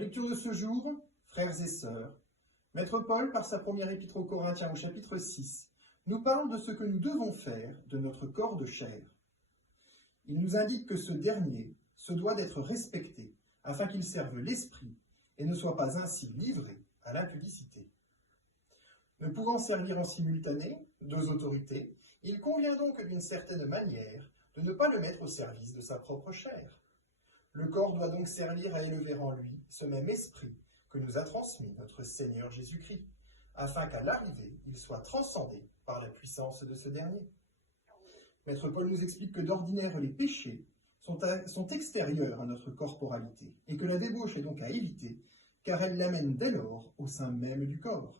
lecture de ce jour, frères et sœurs, Maître Paul, par sa première épître aux Corinthiens au chapitre 6, nous parle de ce que nous devons faire de notre corps de chair. Il nous indique que ce dernier se doit d'être respecté afin qu'il serve l'esprit et ne soit pas ainsi livré à l'impudicité. Ne pouvant servir en simultané deux autorités, il convient donc d'une certaine manière de ne pas le mettre au service de sa propre chair. Le corps doit donc servir à élever en lui ce même esprit que nous a transmis notre Seigneur Jésus-Christ, afin qu'à l'arrivée, il soit transcendé par la puissance de ce dernier. Maître Paul nous explique que d'ordinaire, les péchés sont extérieurs à notre corporalité, et que la débauche est donc à éviter, car elle l'amène dès lors au sein même du corps.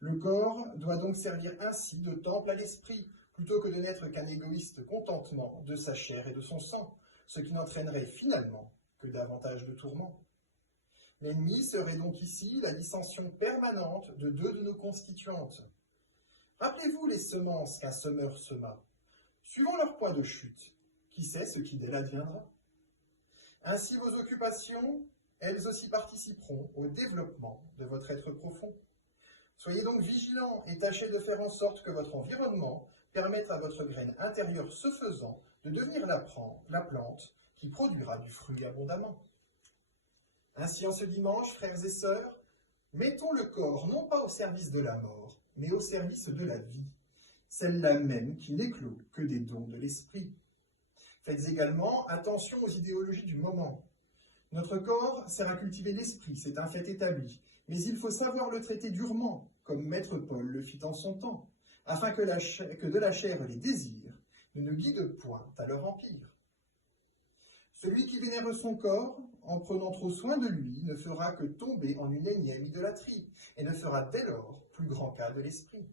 Le corps doit donc servir ainsi de temple à l'esprit, plutôt que de n'être qu'un égoïste contentement de sa chair et de son sang, ce qui n'entraînerait finalement que davantage de tourments. L'ennemi serait donc ici la dissension permanente de deux de nos constituantes. Rappelez-vous les semences qu'un semeur sema. Suivant leur point de chute, qui sait ce qui d'elle adviendra? Ainsi vos occupations, elles aussi participeront au développement de votre être profond. Soyez donc vigilants et tâchez de faire en sorte que votre environnement permette à votre graine intérieure, ce faisant, de devenir la plante qui produira du fruit abondamment. Ainsi, en ce dimanche, frères et sœurs, mettons le corps non pas au service de la mort, mais au service de la vie, celle-là même qui n'éclot que des dons de l'esprit. Faites également attention aux idéologies du moment. Notre corps sert à cultiver l'esprit, c'est un fait établi, mais il faut savoir le traiter durement, comme Maître Paul le fit en son temps, afin que de la chair les désirs ne nous guident point à leur empire. Celui qui vénère son corps, en prenant trop soin de lui, ne fera que tomber en une énième idolâtrie, et ne fera dès lors plus grand cas de l'esprit.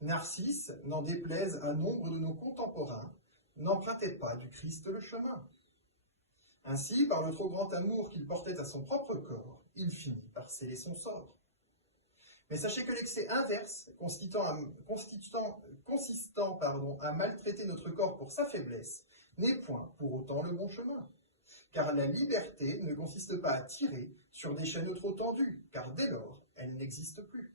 Narcisse, n'en déplaise à nombre de nos contemporains, n'empruntait pas du Christ le chemin. Ainsi, par le trop grand amour qu'il portait à son propre corps, il finit par sceller son sort. Mais sachez que l'excès inverse, consistant à maltraiter notre corps pour sa faiblesse, n'est point pour autant le bon chemin. Car la liberté ne consiste pas à tirer sur des chaînes trop tendues, car dès lors, elle n'existe plus.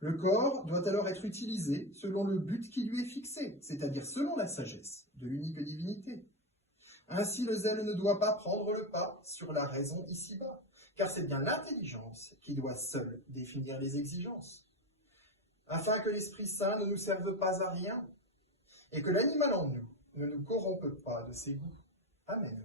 Le corps doit alors être utilisé selon le but qui lui est fixé, c'est-à-dire selon la sagesse de l'unique divinité. Ainsi, le zèle ne doit pas prendre le pas sur la raison ici-bas, car c'est bien l'intelligence qui doit seule définir les exigences. Afin que l'Esprit Saint ne nous serve pas à rien, et que l'animal en nous ne nous corrompe pas de ses goûts. Amen.